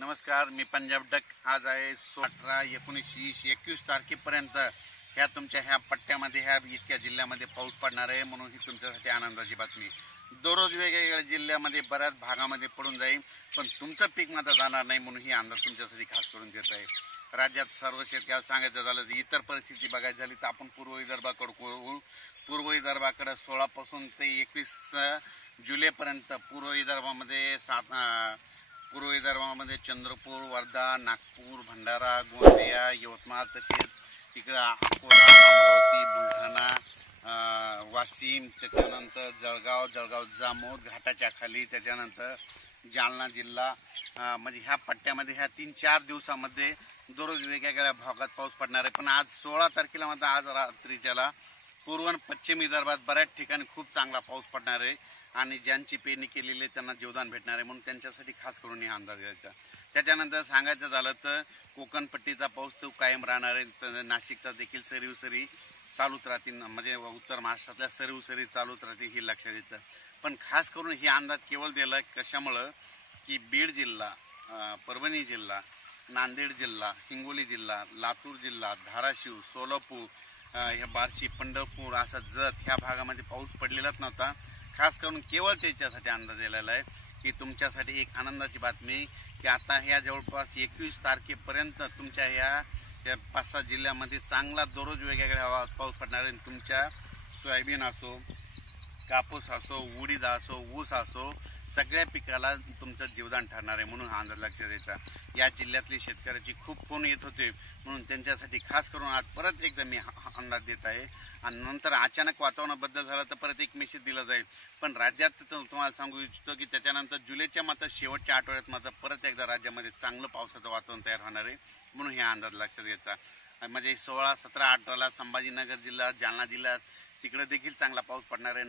नमस्कार, मी पंजाब डक. आज आहे 18, 19, 20, 21 तारखेपर्यंत ह्या तुमच्या ह्या पट्ट्यामध्ये ह्या इतक्या जिल्ह्यामध्ये पाऊस पडणार आहे. म्हणून ही तुमच्यासाठी आनंदाची बातमी. दररोज वेगवेगळ्या जिल्ह्यामध्ये बऱ्याच भागामध्ये पडून जाईल, पण तुमचं पीक मात्र जाणार नाही. म्हणून ही अंदाज तुमच्यासाठी खास करून देत आहे. राज्यात सर्व शेतकऱ्याला सांगायचं झालं तर इतर परिस्थिती बघायची झाली तर आपण पूर्व विदर्भाकडे पूर्व विदर्भाकडे 16 पासून ते 21 जुलैपर्यंत पूर्व विदर्भामध्ये चंद्रपूर, वर्धा, नागपूर, भंडारा, गोंदिया, यवतमाळ, तसेच इकडं अकोला, अमरावती, बुलढाणा, वाशिम, त्याच्यानंतर जळगाव जामोद घाटाच्या खाली, त्याच्यानंतर जालना जिल्हा, म्हणजे ह्या पट्ट्यामध्ये ह्या 3-4 दिवसामध्ये दररोज वेगवेगळ्या भागात पाऊस पडणार आहे. पण आज 16 तारखेला मात्र आज रात्रीच्याला पूर्व आणि पश्चिम विदर्भात बऱ्याच ठिकाणी खूप चांगला पाऊस पडणार आहे आणि ज्यांची पेरणी केलेली आहे त्यांना जीवदान भेटणार आहे. म्हणून त्यांच्यासाठी खास करून हे अंदाज घ्यायचा. त्याच्यानंतर सांगायचं झालं तर कोकणपट्टीचा पाऊस तो कायम राहणार आहे. तर नाशिकचा देखील सरी चालूच राहतील, म्हणजे उत्तर महाराष्ट्रातल्या सरी चालूच राहतील, हे लक्षात येतं. पण खास करून हे अंदाज केवळ दिला कशामुळं की बीड जिल्हा, परभणी जिल्हा, नांदेड जिल्हा, हिंगोली जिल्हा, लातूर जिल्हा, धाराशिव, सोलापूर, ह्या बार्शी, पंढरपूर, असा जत ह्या भागामध्ये पाऊस पडलेलाच नव्हता. खास करून केवळ त्याच्यासाठी अंदाज दिलेला आहे की तुमच्यासाठी एक आनंदाची बातमी की आता ह्या जवळपास 21 तारखेपर्यंत तुमच्या ह्या 5-6 जिल्ह्यामध्ये चांगला दररोज वेगवेगळ्या पाऊस पडणार आहे. तुमच्या सोयाबीन असो, कापूस असो, उडीद असो, ऊस असो, सगळ्या पिकाला तुमचं जीवदान ठरणार आहे. म्हणून हा अंदाज लक्षात द्यायचा. या जिल्ह्यातली शेतकऱ्याची खूप फोन येत होते, म्हणून त्यांच्यासाठी खास करून आज परत एकदा मी अंदाज देत आहे. आणि नंतर अचानक वातावरणाबद्दल झालं तर परत एक मेसेज दिला जाईल. पण राज्यात तुम्हाला सांगू इच्छितो की त्याच्यानंतर जुलैच्या मात्र शेवटच्या आठवड्यात मात्र परत एकदा राज्यामध्ये चांगलं पावसाचं वातावरण तयार होणार आहे. म्हणून हे अंदाज लक्षात घ्यायचा. म्हणजे 16, 17, 18ला संभाजीनगर जिल्हा, जालना जिल्ह्यात तिकडे देखील चांगला पाऊस पडणार आहे.